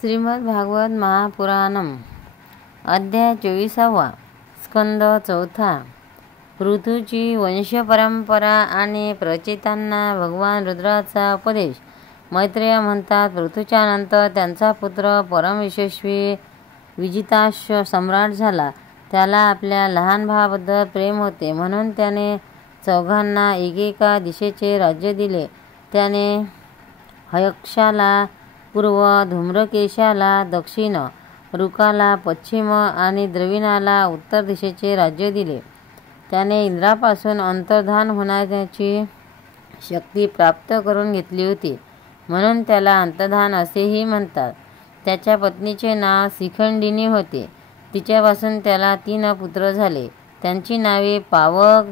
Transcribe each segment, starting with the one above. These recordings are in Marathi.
श्रीमद् भागवत महापुराणम अध्याय 24. स्कंद 4. ऋतूची वंशपरंपरा आणि प्रचेतांना भगवान रुद्राचा उपदेश. मैत्रेय म्हणतात, ऋतूच्या नंतर त्यांचा पुत्र परमयशस्वी विजिताश्व सम्राट झाला. त्याला आपल्या लहान भावाबद्दल प्रेम होते, म्हणून त्याने चौघांना एकेका दिशेचे राज्य दिले. त्याने हयक्षाला पूर्व, धूम्रकेशाला दक्षिण, रुकाला पश्चिम आणि द्रविणाला उत्तर दिशेचे राज्य दिले. त्याने इंद्रापासून अंतर्धान होण्याची शक्ती प्राप्त करून घेतली होती, म्हणून त्याला अंतर्धान असेही म्हणतात. त्याच्या पत्नीचे नाव शिखंडिनी होते. तिच्यापासून त्याला 3 पुत्र झाले. त्यांची नावे पावक,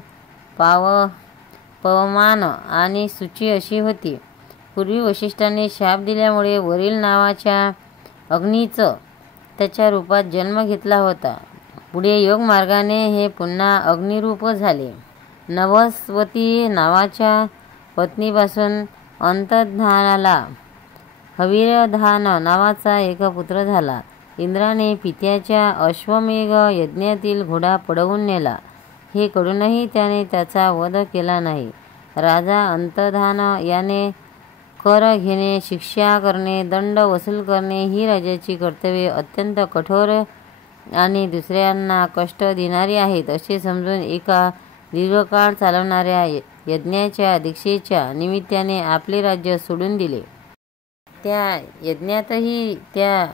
पवमान आणि सुची अशी होती. पूर्वी वसिष्ठांनी शाप दिल्यामुळे वरील नावाच्या अग्नीचं त्याच्या रूपात जन्म घेतला होता. पुढे योग मार्गाने हे पुन्हा अग्निरूप झाले. नवस्वती नावाच्या पत्नीपासून अंतर्धानाला हवीरधान नावाचा एक पुत्र झाला. इंद्राने पित्याच्या अश्वमेघ यज्ञातील घोडा पळवून नेला. हे करूनही त्याने त्याचा वध केला नाही. राजा अंतर्धान याने कर घेणे, शिक्षा करणे, दंड वसूल करणे ही राजाची कर्तव्ये अत्यंत कठोर आणि दुसऱ्यांना कष्ट देणारी आहेत असे समजून एका दीर्घकाळ चालवणाऱ्या यज्ञाच्या दीक्षेच्या निमित्ताने आपले राज्य सोडून दिले. त्या यज्ञातही त्या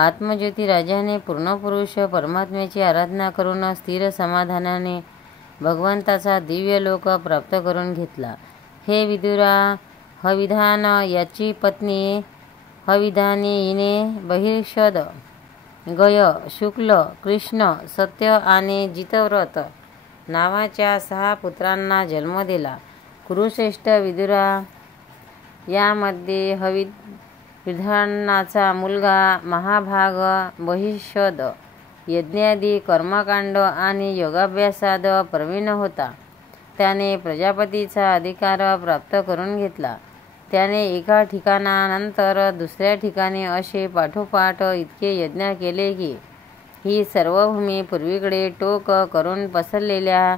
आत्मज्योती राजाने पूर्णपुरुष परमात्म्याची आराधना करून स्थिर समाधानाने भगवंताचा दिव्य लोक प्राप्त करून घेतला. हे विदुरा, हविधान याची पत्नी हविधानी हिने बहिर्षद, गय, शुक्ल, कृष्ण, सत्य आणि जितव्रत नावाच्या 6 पुत्रांना जन्म दिला. कुरुश्रेष्ठ विदुरा, यामध्ये हविधानाचा मुलगा महाभाग बहिर्षद यज्ञादी कर्मकांड आणि योगाभ्यासात प्रवीण होता. त्याने प्रजापतीचा अधिकार प्राप्त करून घेतला. त्याने एका ठिकाणानंतर दुसऱ्या ठिकाणी असे पाठोपाठ इतके यज्ञ केले की ही सर्व भूमी पूर्वीकडे टोक करून पसरलेल्या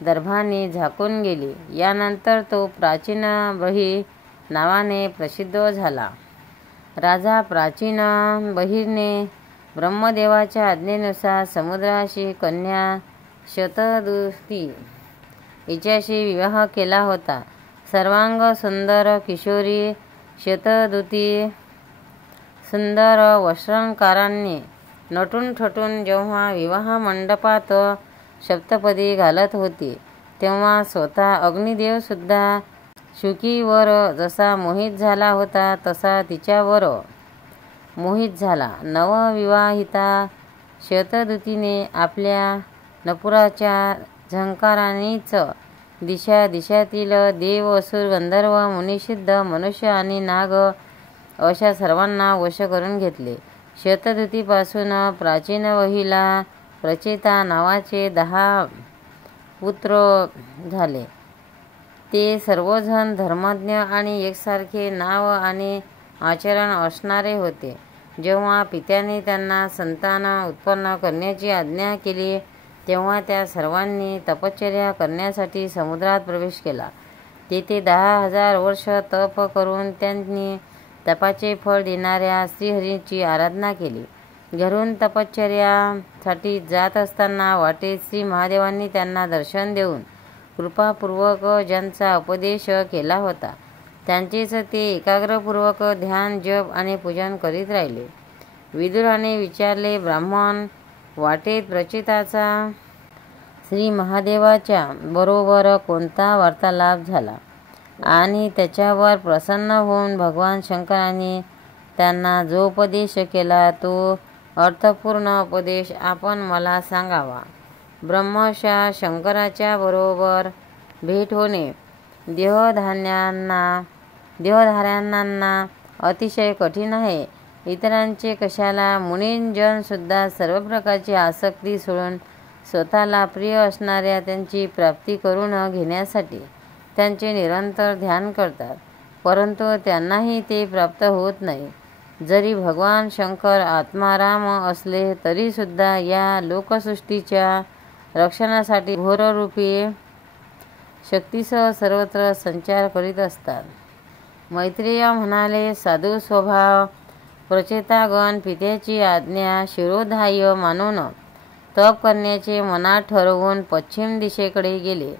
दर्भांनी झाकून गेली. यानंतर तो प्राचीन बहिर नावाने प्रसिद्ध झाला. राजा प्राचीन बहिरने ब्रह्मदेवाच्या आज्ञेनुसार समुद्राशी कन्या शतदुती हिच्याशी विवाह केला होता. सर्वांग सुंदर किशोरी शतदुती सुंदर वस्त्रांकारांनी नटून थटून जेव्हा विवाह मंडपात सप्तपदी घालत होती, तेव्हा स्वतः अग्निदेव सुद्धा शुकीवर जसा मोहित झाला होता तसा तिच्यावर मोहित झाला. नवविवाहिता शतदुतीने आपल्या नपुराच्या झंकारानेच दिशातील देव, असुर, गंधर्व, मुनिसिद्ध, मनुष्य आणि नाग अशा सर्वांना वश करून घेतले. शतदुतीपासून प्राचीन वहिला प्रचेता नावाचे 10 पुत्र झाले. ते सर्वजण धर्मज्ञ आणि एकसारखे नाव आणि आचरण असणारे होते. जेव्हा पित्याने त्यांना संतान उत्पन्न करण्याची आज्ञा केली, तेव्हा त्या सर्वांनी तपश्चर्या करण्यासाठी समुद्रात प्रवेश केला. तेथे 10,000 वर्ष तप करून त्यांनी तपाचे फळ देणाऱ्या श्रीहरीची आराधना केली. घरून तपश्चर्यासाठी जात असताना वाटेत श्री महादेवांनी त्यांना दर्शन देऊन कृपापूर्वक ज्यांचा उपदेश केला होता, त्यांचेच ते एकाग्रपूर्वक ध्यान, जप आणि पूजन करीत राहिले. विदुराने विचारले, ब्राह्मण, वाटेत प्रचेताचा श्री महादेवाच्या बरोबर कोणता वार्तालाप झाला आणि त्याच्यावर प्रसन्न होऊन भगवान शंकरांनी त्यांना जो उपदेश केला तो अर्थपूर्ण उपदेश आपण मला सांगावा. ब्रह्मशा शंकराच्या बरोबर भेट होणे देहधाऱ्यांना अतिशय कठीण आहे. इतरांचे कशाला, मुनींजन सुद्धा सर्व प्रकारची आसक्ती सोडून स्वतःला प्रिय असणाऱ्या त्यांची प्राप्ती करून घेण्यासाठी त्यांचे निरंतर ध्यान करतात, परंतु त्यांनाही ते प्राप्त होत नाही. जरी भगवान शंकर आत्माराम असले तरी सुद्धा या लोकसृष्टीच्या रक्षणासाठी घोररूपी शक्तीसह सर्वत्र संचार करीत असतात. मैत्रेय म्हणाले, साधू स्वभाव प्रचेतागण पित्याची आज्ञा शिरोधार्य मानून तप करण्याचे मनात ठरवून पश्चिम दिशेकडे गेले.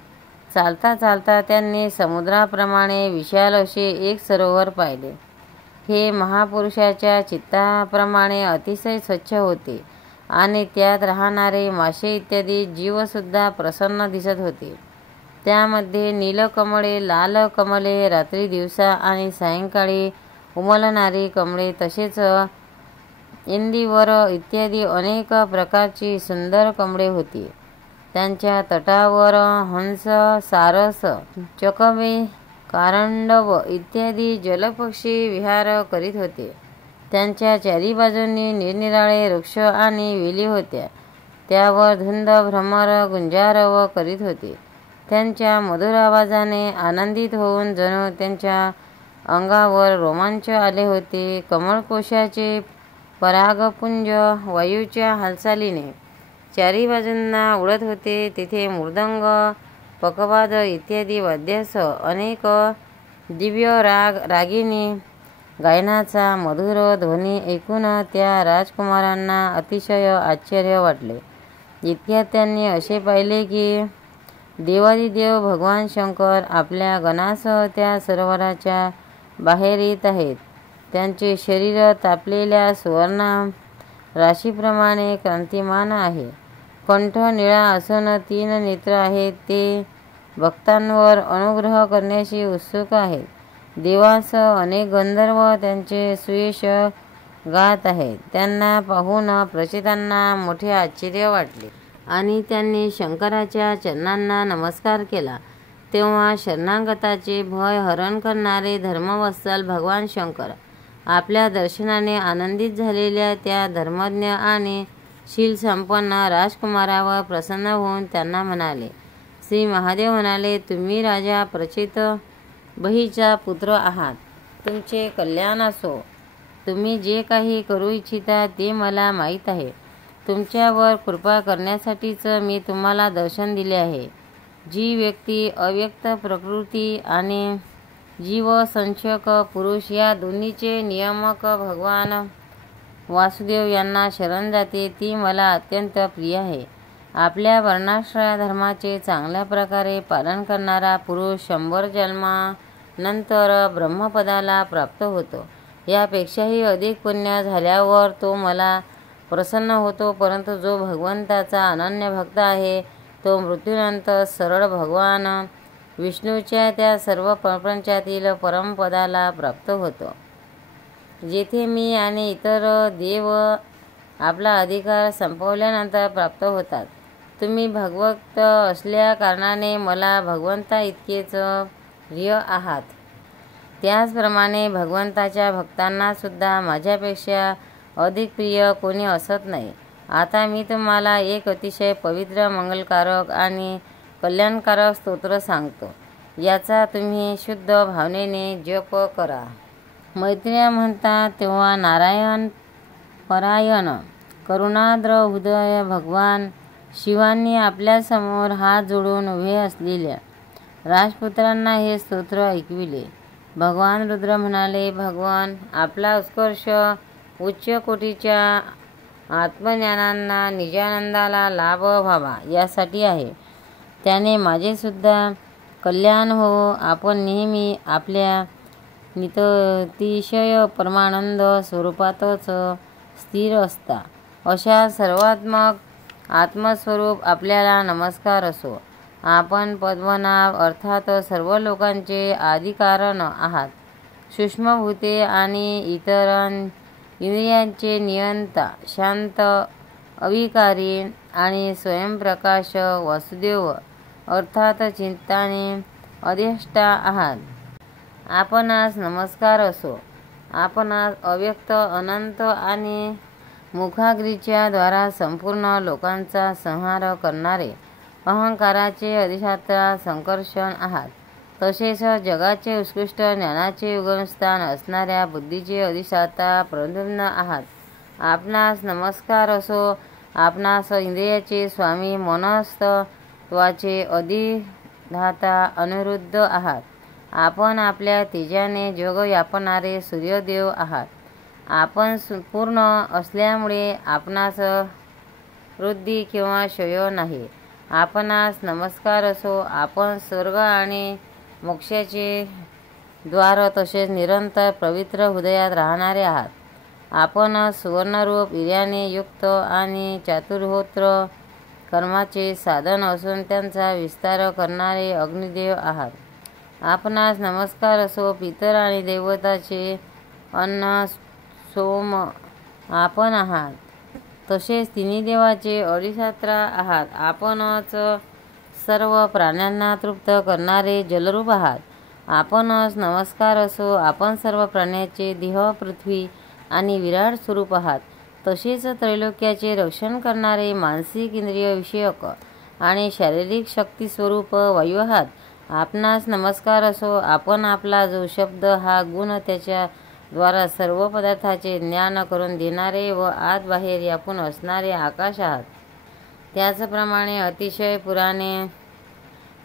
चालता चालता त्यांनी समुद्राप्रमाणे विशाल असे एक सरोवर पाहिले. हे महापुरुषाच्या चित्ताप्रमाणे अतिशय स्वच्छ होते आणि त्यात राहणारे मासे इत्यादी जीवसुद्धा प्रसन्न दिसत होते. त्यामध्ये नीलकमळे, लाल कमळे, रात्री दिवसा आणि सायंकाळी उमलणारी कमळे तसेच इंदिवर इत्यादी अनेक प्रकारची सुंदर कमळे होती. त्यांच्या तटावर हंस, सारस, चकवे, कारंडव इत्यादी जलपक्षी विहार करीत होते. त्यांच्या चारी बाजूंनी निरनिराळे वृक्ष आणि वेली होत्या. त्यावर धुंद भ्रमर गुंजारव करीत होते. त्यांच्या मधुर आवाजाने आनंदित होऊन जणू त्यांच्या अंगावर रोमांच आले होते. कमळकोशाचे परागपुंज वायूच्या हालचालीने चारी बाजूंना उडत होते. तिथे मृदंग, पखवाज इत्यादी वाद्यासह अनेक दिव्य रागिनी गायनाचा मधुर ध्वनी ऐकून त्या राजकुमारांना अतिशय आश्चर्य वाटले. इतक्यात त्यांनी असे पाहिले की देवादिदेव भगवान शंकर आपल्या गणासह त्या सरोवराच्या बाहेर येत आहेत. त्यांचे शरीर तापलेल्या सुवर्ण राशीप्रमाणे कांतिमान आहे. कंठ निळा असून 3 नेत्र आहेत. ते भक्तांवर अनुग्रह करण्याशी उत्सुक आहेत. देवासह अनेक गंधर्व त्यांचे सुयश गात आहेत. त्यांना पाहून प्रचेतांना मोठे आश्चर्य वाटले आणि त्यांनी शंकराच्या चरणांना नमस्कार केला. तेव्हा शरणागताचे भय हरण करणारे धर्मवत्सल भगवान शंकर आपल्या दर्शनाने आनंदित झालेल्या त्या धर्मज्ञ आणि शीलसंपन्न राजकुमारावर प्रसन्न होऊन त्यांना म्हणाले. श्री महादेव म्हणाले, तुम्ही राजा प्रचेत बहीचा पुत्र आहात. तुमचे कल्याण असो. तुम्ही जे काही करू इच्छिता ते मला माहीत आहे. तुमच्यावर कृपा करण्यासाठीच मी तुम्हाला दर्शन दिले आहे. जी व्यक्ती अव्यक्त प्रकृती आणि जीव संशक पुरुष या दोन्हीचे नियामक भगवान वासुदेव यांना शरण जाते ती मला अत्यंत प्रिय आहे. आपल्या वर्णाश्रय धर्माचे चांगल्या प्रकारे पालन करणारा पुरुष 100 जन्मानंतर ब्रह्मपदाला प्राप्त होतो. यापेक्षाही अधिक पुण्य झाल्यावर तो मला प्रसन्न होतो. परंतु जो भगवंताचा अनन्य भक्त आहे तो मृत्यूनंतर सरळ भगवान विष्णूच्या त्या सर्व प्रपंचातील परमपदाला प्राप्त होतो, जेथे मी आणि इतर देव आपला अधिकार संपवल्यानंतर प्राप्त होतात. तुम्ही भगवत असल्या कारणाने मला भगवंता इतकेच प्रिय आहात. त्याचप्रमाणे भगवंताच्या भक्तांना सुद्धा माझ्यापेक्षा अधिक प्रिय कोणी असत नाही. आता मी तुम्हाला एक अतिशय पवित्र, मंगलकारक आणि कल्याणकारक स्तोत्र सांगतो. याचा तुम्ही शुद्ध भावनेने जप करा. मैत्रेय म्हणतात, तेव्हा नारायण परायण करुणाद्र हृदय भगवान शिवांनी आपल्यासमोर हात जोडून उभे असलेल्या राजपुत्रांना हे स्तोत्र ऐकविले. भगवान रुद्र म्हणाले, भगवान आपला उत्कर्ष उच्च कोटीच्या आत्मज्ञानांना निजानंदाला लाभ व्हावा यासाठी आहे. त्याने माझे सुद्धा कल्याण हो. आपण नेहमी आपल्या निततिशय परमानंद स्वरूपातच स्थिर असता. अशा सर्वात्मक आत्मस्वरूप आपल्याला नमस्कार असो. आपण पद्मनाभ अर्थात सर्व लोकांचे आदिकारण आहात. सूक्ष्मभूते आणि इतर इंद्रियांचे नियंता, शांत, अविकारी आणि स्वयंप्रकाश वासुदेव अर्थात चिंताने अधिष्ठा आहात. आपणास नमस्कार असो. आपणास अव्यक्त, अनंत आणि मुखाग्रीच्या द्वारा संपूर्ण लोकांचा संहार करणारे अहंकाराचे अधिष्ठाता संकर्षण आहात. तसेच जगाचे उत्कृष्ट ज्ञानाचे उगमस्थान असणाऱ्या बुद्धीचे अधिष्ठाता प्रद्युम्न आहात. आपणास नमस्कार असो. आपणास इंद्रियाचे स्वामी मनस्तत्वाचे अधिष्ठाता अनिरुद्ध आहात. आपण आपल्या तेजाने जग व्यापणारे सूर्यदेव आहात. आपण पूर्ण असल्यामुळे आपणास वृद्धी किंवा क्षय नाही. आपणास नमस्कार असो. आपण स्वर्ग आणि मोक्षाचे द्वार तसेच निरंतर पवित्र हृदयात राहणारे आहात. आपण सुवर्णरूप वीर्याने युक्त आणि चातुर्होत्र कर्माचे साधन असून त्यांचा विस्तार करणारे अग्निदेव आहात. आपणास नमस्कार असो. पितर आणि देवताचे अन्न सोम आपण आहात. तसेच तिन्ही देवाचे अधिष्ठाता आहात. आपणच सर्व प्राण्यांना तृप्त करणारे जलरूप आहात. आपणच नमस्कार असो. आपण सर्व प्राण्यांचे देह पृथ्वी आणि विराट स्वरूप आहात. तसेच त्रैलोक्याचे रक्षण करणारे मानसिक इंद्रिय विषयक आणि शारीरिक शक्ती स्वरूप वायू आहात. आपणास नमस्कार असो. आपण आपला जो शब्द हा गुण त्याच्या द्वारा सर्व पदार्थाचे ज्ञान करून देणारे व आत बाहेर व्यापून असणारे आकाश आहात. त्याचप्रमाणे अतिशय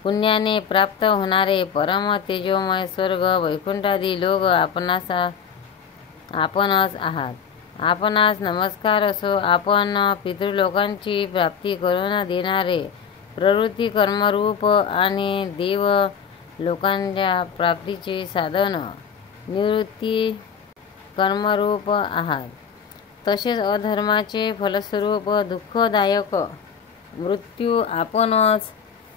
पुण्याने प्राप्त होणारे परम तेजोमय स्वर्ग वैकुंठादी लोक आपणच आहात. आपणास नमस्कार असो. आपण पितृलोकांची प्राप्ती करून देणारे प्रवृत्ती कर्मरूप आणि देव लोकांच्या प्राप्तीचे साधन निवृत्ती कर्मरूप आहात. तसेच अधर्माचे फलस्वरूप दुःखदायक मृत्यू आपणच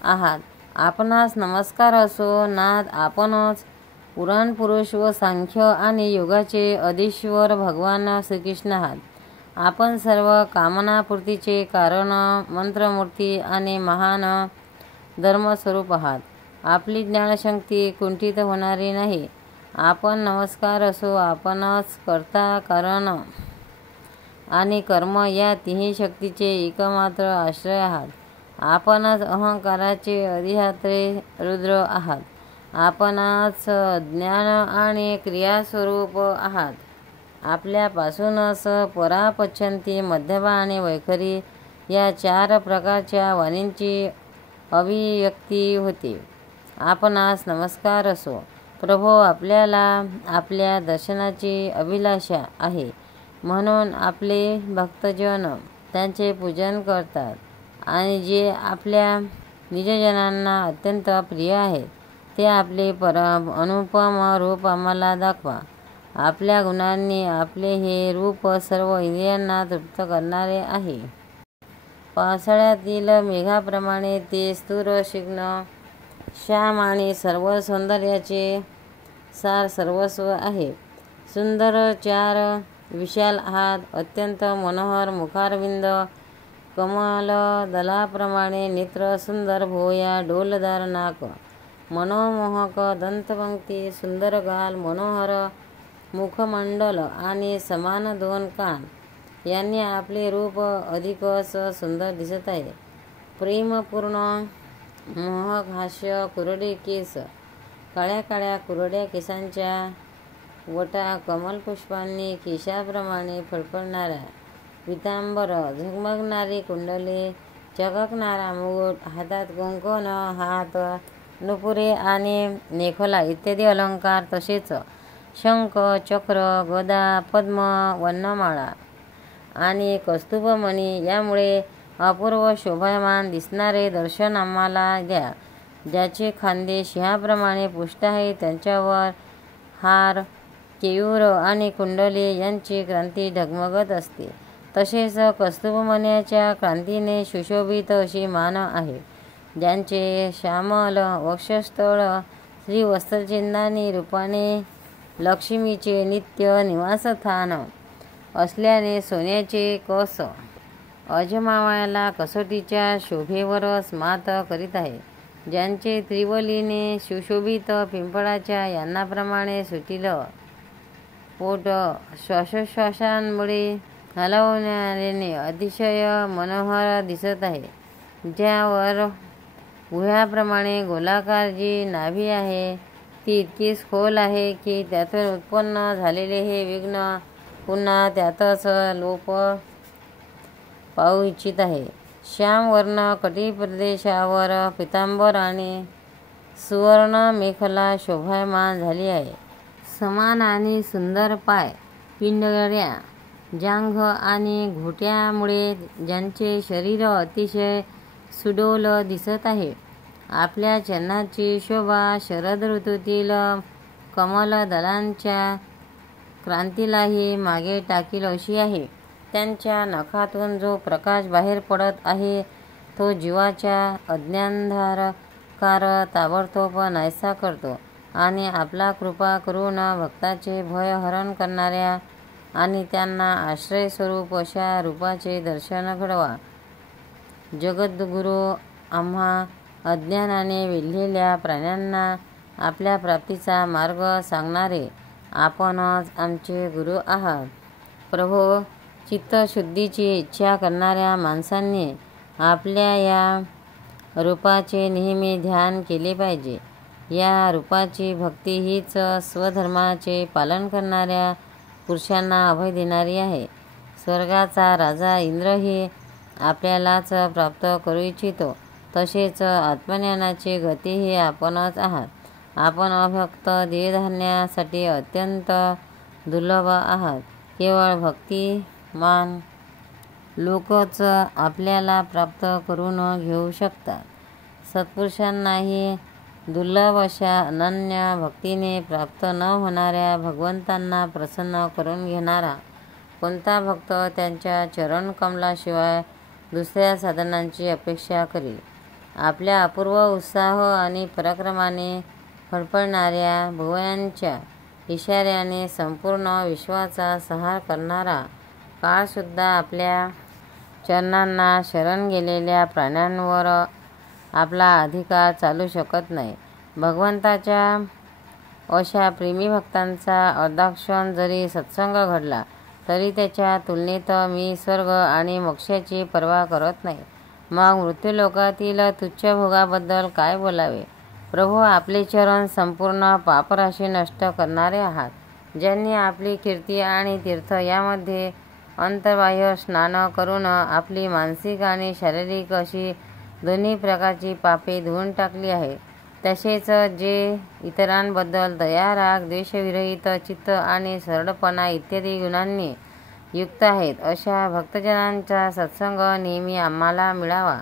आहात. आपणास नमस्कार असो. नाथ आपणच पुराण पुरुष व सांख्य आणि योगाचे अधीश्वर भगवान श्रीकृष्ण आहात. आपण सर्व कामनापूर्तीचे कारण मंत्रमूर्ती आणि महान धर्मस्वरूप आहात. आपली ज्ञानशक्ती कुंठित होणारी नाही. आपण नमस्कार असो. आपणच कर्ता कारण आणि कर्म या तिन्ही शक्तीचे एकमात्र आश्रय आहात. आपणच अहंकाराचे अधिष्ठात्री रुद्र आहात. आपणच ज्ञान आणि क्रियास्वरूप आहात. आपल्यापासूनच परापश्चंती मध्यमा आणि वैखरी या 4 प्रकारच्या वाणींची अभिव्यक्ती होते. आपणास नमस्कार असो. प्रभो आपल्याला आपल्या दर्शनाची अभिलाषा आहे म्हणून आपले भक्तजन त्यांचे पूजन करतात आणि जे आपल्या निजजनांना अत्यंत प्रिय आहेत ते आपले अनुपम रूप आम्हाला दाखवा. आपल्या गुणांनी आपले हे रूप सर्व इंद्रियांना तृप्त करणारे आहे. पावसाळ्यातील मेघाप्रमाणे ते स्थूर शीघ्न श्याम आणि सर्व सौंदर्याचे सार सर्वस्व आहे. सुंदर 4 विशाल हात, अत्यंत मनोहर मुखारविंद, कमल दलाप्रमाणे नेत्र, सुंदर भुवया, डौलदार नाक, मनोमोहक दंतपंक्ती, सुंदर गाल, मनोहर मुखमंडल आणि समान 2 कान यांनी आपले रूप अधिकच सुंदर दिसत आहे. प्रेमपूर्ण मोहक हास्य, कुरडे केस, काळ्या काळ्या कुरड्या केसांच्या वटा, कमलपुष्पांनी केशाप्रमाणे फडफडणारा पितांबर, झगमगणारी कुंडले, चककणारा मुकुट, हातात कुंकण, हात नुपुरे आणि नेखोला इत्यादी अलंकार, तसेच शंख, चक्र, गदा, पद्म, वनमाळा आणि कौस्तुभमणी यामुळे अपूर्व शोभायमान दिसणारे दर्शन आम्हाला द्या. ज्याचे खांदे सिंहाप्रमाणे पुष्ट आहे त्यांच्यावर हार, केयूर आणि कुंडले यांची क्रांती ढगमगत असते. तसेच कौस्तुभमण्याच्या क्रांतीने सुशोभित अशी मान आहे. ज्यांचे श्यामल वक्षस्थळ श्रीवस्त्रचिन्हांनी रूपाने लक्ष्मीचे नित्य निवासस्थान असल्याने सोन्याचे कस अजमावायला कसोटीच्या शोभेवरच मात करीत आहे. ज्यांचे त्रिवलीने सुशोभित पिंपळाच्या यानाप्रमाणे सुटील पोट श्वासोश्वासांमुळे हलवणाऱ्याने अतिशय मनोहर दिसत आहे. ज्यावर गुह्याप्रमाणे गोलाकार जी नाभी आहे ती इतकीच खोल आहे की त्यातून उत्पन्न झालेले हे विघ्न पुन्हा त्यातच लोप पाहू इच्छित आहे. श्यामवर्ण कटिप्रदेशावर पितांबर आणि सुवर्ण मेखला शोभायमान झाली आहे. समान आणि सुंदर पाय, पिंगळ्या, जांघ आणि घोट्यामुळे ज्यांचे शरीर अतिशय सुडौल दिसत आहे. आपल्या चरणाची शोभा शरद ऋतूतील कमलदलांच्या क्रांतीलाही मागे टाकील अशी आहे. त्यांच्या नखातून जो प्रकाश बाहेर पडत आहे तो जीवाच्या अज्ञानांधकार ताबडतोब नाहीसा करतो आणि आपला कृपा करून भक्ताचे भय हरण करणाऱ्या आणि त्यांना आश्रयस्वरूप अशा रूपाचे दर्शन घडवा. जगद्गुरू, आम्हा अज्ञानाने वेढलेल्या प्राण्यांना आपल्या प्राप्तीचा मार्ग सांगणारे आपणच आमचे गुरु आहात. प्रभो, चित्तशुद्धीची इच्छा करणाऱ्या माणसांनी आपल्या या रूपाचे नेहमी ध्यान केले पाहिजे. या रूपाची भक्ती हीच स्वधर्माचे पालन करणाऱ्या पुरुषांना अभय देणारी आहे. स्वर्गाचा राजा इंद्रही आपल्यालाच प्राप्त करू इच्छितो, तसेच आत्मज्ञानाची गतीही आपणच आहात. आपण अभक्त देहधारण्यासाठी अत्यंत दुर्लभ आहात. केवळ भक्तिमान लोकच आपल्याला प्राप्त करून घेऊ शकतात. सत्पुरुषांनाही दुर्लभ अशा अनन्य भक्तीने प्राप्त न होणाऱ्या भगवंतांना प्रसन्न करून घेणारा कोणता भक्त त्यांच्या चरणकमलाशिवाय दुसऱ्या साधनांची अपेक्षा करील. आपल्या अपूर्व उत्साह आणि पराक्रमाने फडफडणाऱ्या भुवयांच्या इशाऱ्याने संपूर्ण विश्वाचा संहार करणारा काळसुद्धा आपल्या चरणांना शरण गेलेल्या प्राण्यांवर आपला अधिकार चालू शकत नाही. भगवंताच्या अशा प्रेमी भक्तांचा अर्धाक्षण जरी सत्संग घडला तरी त्याच्या तुलनेत मी स्वर्ग आणि मोक्षाची पर्वा करत नाही. मग मृत्यूलोकातील तुच्छ भोगाबद्दल काय बोलावे. प्रभो, आपले चरण संपूर्ण पापराशी नष्ट करणारे आहात. ज्यांनी आपली कीर्ती आणि तीर्थ यामध्ये अंतर्बाह्य स्नान करून आपली मानसिक आणि शारीरिक अशी दोन्ही प्रकारची पापे धुवून टाकली आहे, तसेच जे इतरांबद्दल दया, राग, द्वेषविरहित चित्त आणि सरळपणा इत्यादी गुणांनी युक्त आहेत, अशा भक्तजनांचा सत्संग नेहमी आम्हाला मिळावा,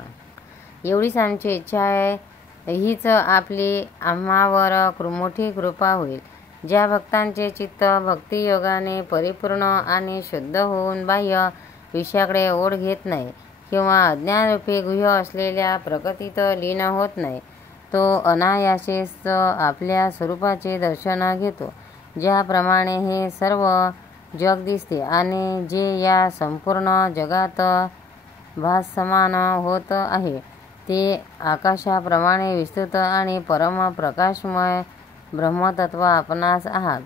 एवढीच आमची इच्छा आहे. हीच आपली आम्हावर मोठी कृपा होईल. ज्या भक्तांचे चित्त भक्तियोगाने परिपूर्ण आणि शुद्ध होऊन बाह्य विषयाकडे ओढ घेत नाही किंवा अज्ञानरूपी गुह्य असलेल्या प्रकृतीत लीन होत नाही, तो अनायासेच आपल्या स्वरूपाचे दर्शन घेतो. ज्याप्रमाणे हे सर्व जग दिसते आणि जे या संपूर्ण जगात भासमान होत आहे ते आकाशाप्रमाणे विस्तृत आणि परम प्रकाशमय ब्रह्मतत्व आपणास आहात.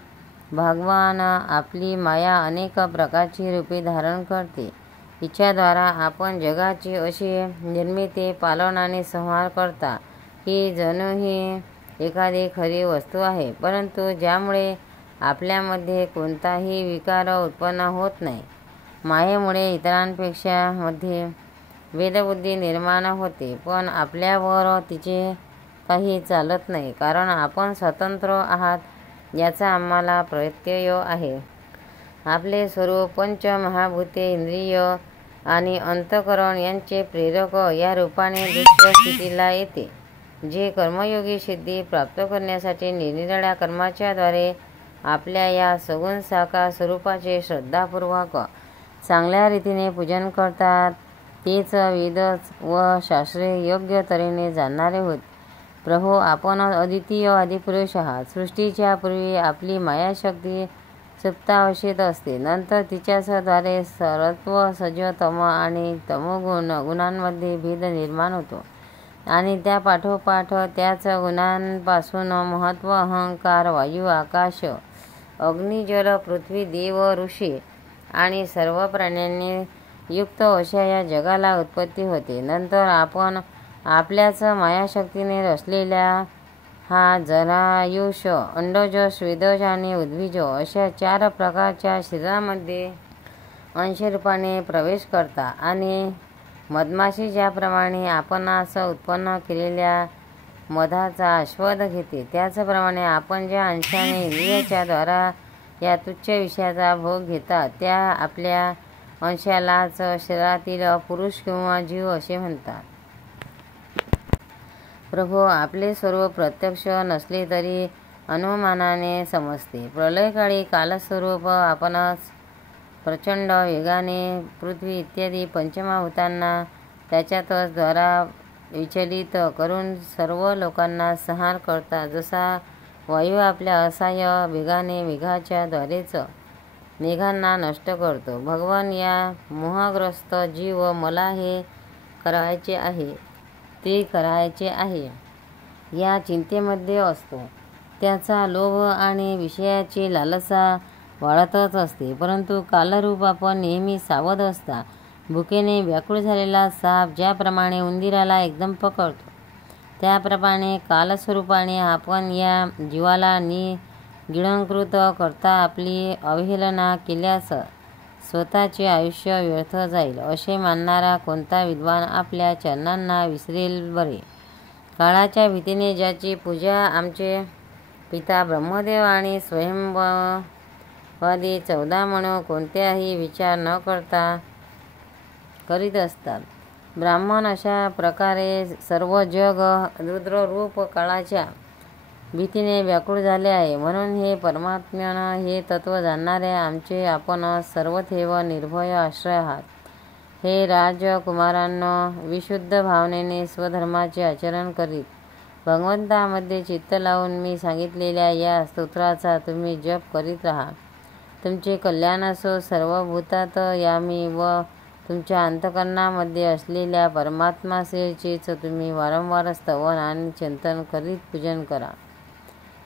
भगवान आपली माया अनेक प्रकारची रूपे धारण करते. हिच्याद्वारा आपण जगाची अशी निर्मिती, पालन आणि संहार करता की जणू ही एखादी खरी वस्तू आहे, परंतु ज्यामुळे आपल्यामध्ये कोणताही विकार उत्पन्न होत नाही. मायेमुळे इतरांपेक्षा मध्ये भेदबुद्धी निर्माण होते, पण आपल्यावर तिचे काही चालत नाही, कारण आपण स्वतंत्र आहात याचा आम्हाला प्रत्यय आहे. आपले स्वरूप पंचमहाभूते, इंद्रिय आणि अंतःकरण यांचे प्रेरक या रूपाने दुसऱ्या स्थितीला येते, जे कर्मयोगी सिद्धी प्राप्त करण्यासाठी निरनिराळ्या कर्माच्या द्वारे आपल्या या सगुण साकार स्वरूपाचे श्रद्धापूर्वक चांगल्या रीतीने पूजन करतात. तेच वेद व शास्त्रे योग्य तऱ्हेने जाणणारे होत. प्रभो, आपण अद्वितीय आदिपुरुष आहात. सृष्टीच्या पूर्वी आपली मायाशक्ती सुप्तावस्थेत असते. नंतर तिच्याद्वारे सत्व, सज, तम आणि तमोगुण गुणांमध्ये भेद निर्माण होतो आणि त्या पाठोपाठ त्याच गुणांपासून महत्त्व, अहंकार, वायू, आकाश, अग्नी, जल, पृथ्वी, देव, ऋषी आणि सर्व प्राण्यांनी युक्त अशा या जगाला उत्पत्ती होते. नंतर आपण आपल्याच मायाशक्तीने रचलेल्या हा जरायुष, अंडज, स्वेदज आणि उद्भिज अशा 4 प्रकारच्या शरीरामध्ये अंशरूपाने प्रवेश करता आणि मधमाशी ज्याप्रमाणे आपणास उत्पन्न केलेल्या मधाचा आस्वाद घेते, त्याचप्रमाणे आपण ज्या अंशाने इंद्रियाच्या द्वारा या तुच्छ विषयाचा भोग घेता त्या आपल्या अंशालाच शरीरातील पुरुष किंवा जीव असे म्हणतात. प्रभो, आपले स्वरूप प्रत्यक्ष नसले तरी अनुमानाने समजते. प्रलयकाळी कालस्वरूप आपणच प्रचंड वेगाने पृथ्वी इत्यादी पंचमहाभूतांना त्याच्यातच द्वारा विचलित करून सर्व लोकांना संहार करता. जसा वायू आपल्या असहाय्य वेगाने मेघाच्या द्वारेच मेघांना नष्ट करतो, भगवान या मोहग्रस्त जीव मला हे करायचे आहे, ते करायचे आहे या चिंतेमध्ये असतो. त्याचा लोभ आणि विषयाची लालसा वाढतच असते. परंतु कालरूप आपण नेहमी सावध असता. भुकेने व्याकुळ झालेला साप ज्याप्रमाणे उंदीराला एकदम पकडतो, त्याप्रमाणे कालस्वरूपाने आपण या जीवाला गिळंकृत करता आपली अवहेलना केल्यास स्वतःचे आयुष्य व्यर्थ जाईल असे मानणारा कोणता विद्वान आपल्या चरणांना विसरेल बरे. काळाच्या भीतीने ज्याची पूजा आमचे पिता ब्रह्मदेव आणि स्वयंवादी 14 म्हणून कोणत्याही विचार न करता करीत असतात, ब्राह्मण अशा प्रकारे सर्व जग रुद्ररूप काळाच्या भीतीने व्याकुळ झाले आहे. म्हणून हे परमात्म्यानं हे तत्व जाणणारे आमचे आपण सर्वथैव निर्भय आश्रय आहात. हे राजकुमारांनो, विशुद्ध भावनेने स्वधर्माचे आचरण करीत भगवंतामध्ये चित्त लावून मी सांगितलेल्या या स्तोत्राचा तुम्ही जप करीत राहा. तुमचे कल्याण असो. सर्व भूतात यामी व तुमच्या अंतःकरणामध्ये असलेल्या परमात्माचेच तुम्ही वारंवार स्तवन आणि चिंतन करीत पूजन करा.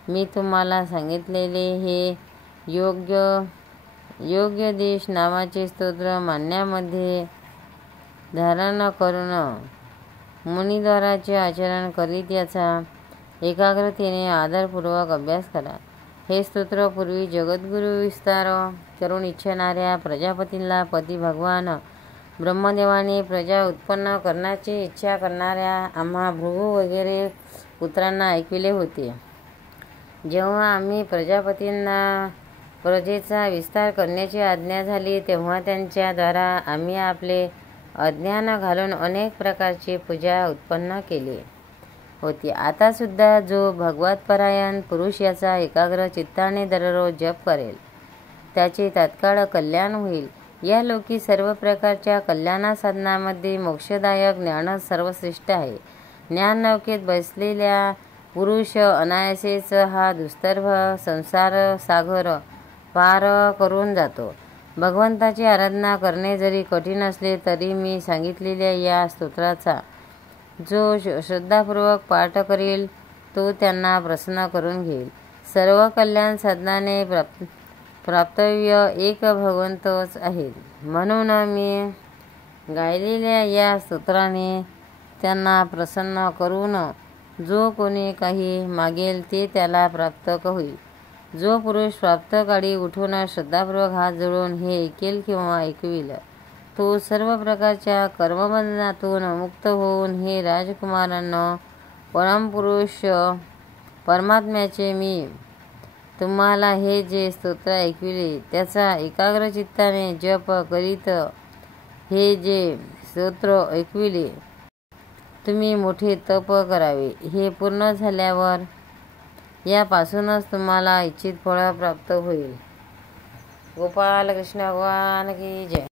मी तुम्हाला सांगितलेले हे योग्यदेश नावाचे स्तोत्र मान्यामध्ये धारण करून मुनिद्वाराचे आचरण करीत याचा एकाग्रतेने आदरपूर्वक अभ्यास करा. हे स्तोत्र पूर्वी जगद्गुरु विस्तार करून इच्छिणाऱ्या प्रजापतींना पती भगवान ब्रह्मदेवाने प्रजा उत्पन्न करण्याची इच्छा करणाऱ्या आम्हा भृगू वगैरे पुत्रांना ऐकविले होते. जेव्हा आम्ही प्रजापतींना प्रजेचा विस्तार करण्याची आज्ञा झाली, तेव्हा त्यांच्या द्वारा आम्ही आपले अज्ञान घालून अनेक प्रकारची पूजा उत्पन्न केली होती. आता सुद्धा जो भगवतपरायण पुरुष याचा एकाग्र चित्ताने दररोज जप करेल, त्याचे तात्काळ कल्याण होईल. या लोकी सर्व प्रकारच्या कल्याण साधनामध्ये मोक्षदायक ज्ञानच सर्वश्रेष्ठ आहे. ज्ञान नौकेत बसलेल्या पुरुष अनायासेच हा दुस्तर्भ संसार सागर पार करून जातो. भगवंताची आराधना करणे जरी कठीण असले तरी मी सांगितलेल्या या स्तोत्राचा जो श्रद्धापूर्वक पाठ करेल तो त्यांना प्रसन्न करून घेईल. सर्व कल्याण साधनाने प्राप्तव्य एक भगवंतच आहेत. म्हणून मी गायलेल्या या स्तोत्राने त्यांना प्रसन्न करून जो कोणी काही मागेल ते त्याला प्राप्त होईल. जो पुरुष प्राप्तकाळी उठून श्रद्धापूर्वक हात जोडून हे ऐकेल किंवा ऐकविल, तो सर्व प्रकारच्या कर्मबंधनातून मुक्त होऊन हे राजकुमारांनो, परमपुरुष परमात्म्याचे मी तुम्हाला हे जे स्तोत्र ऐकविले त्याचा एकाग्र चित्ताने जप करीत हे जे स्तोत्र ऐकविले तुम्ही मोठे तप करावे. हे पूर्ण झाल्यावर यापासूनच तुम्हाला इच्छित फळ प्राप्त होईल. गोपाल कृष्ण भगवान की जय.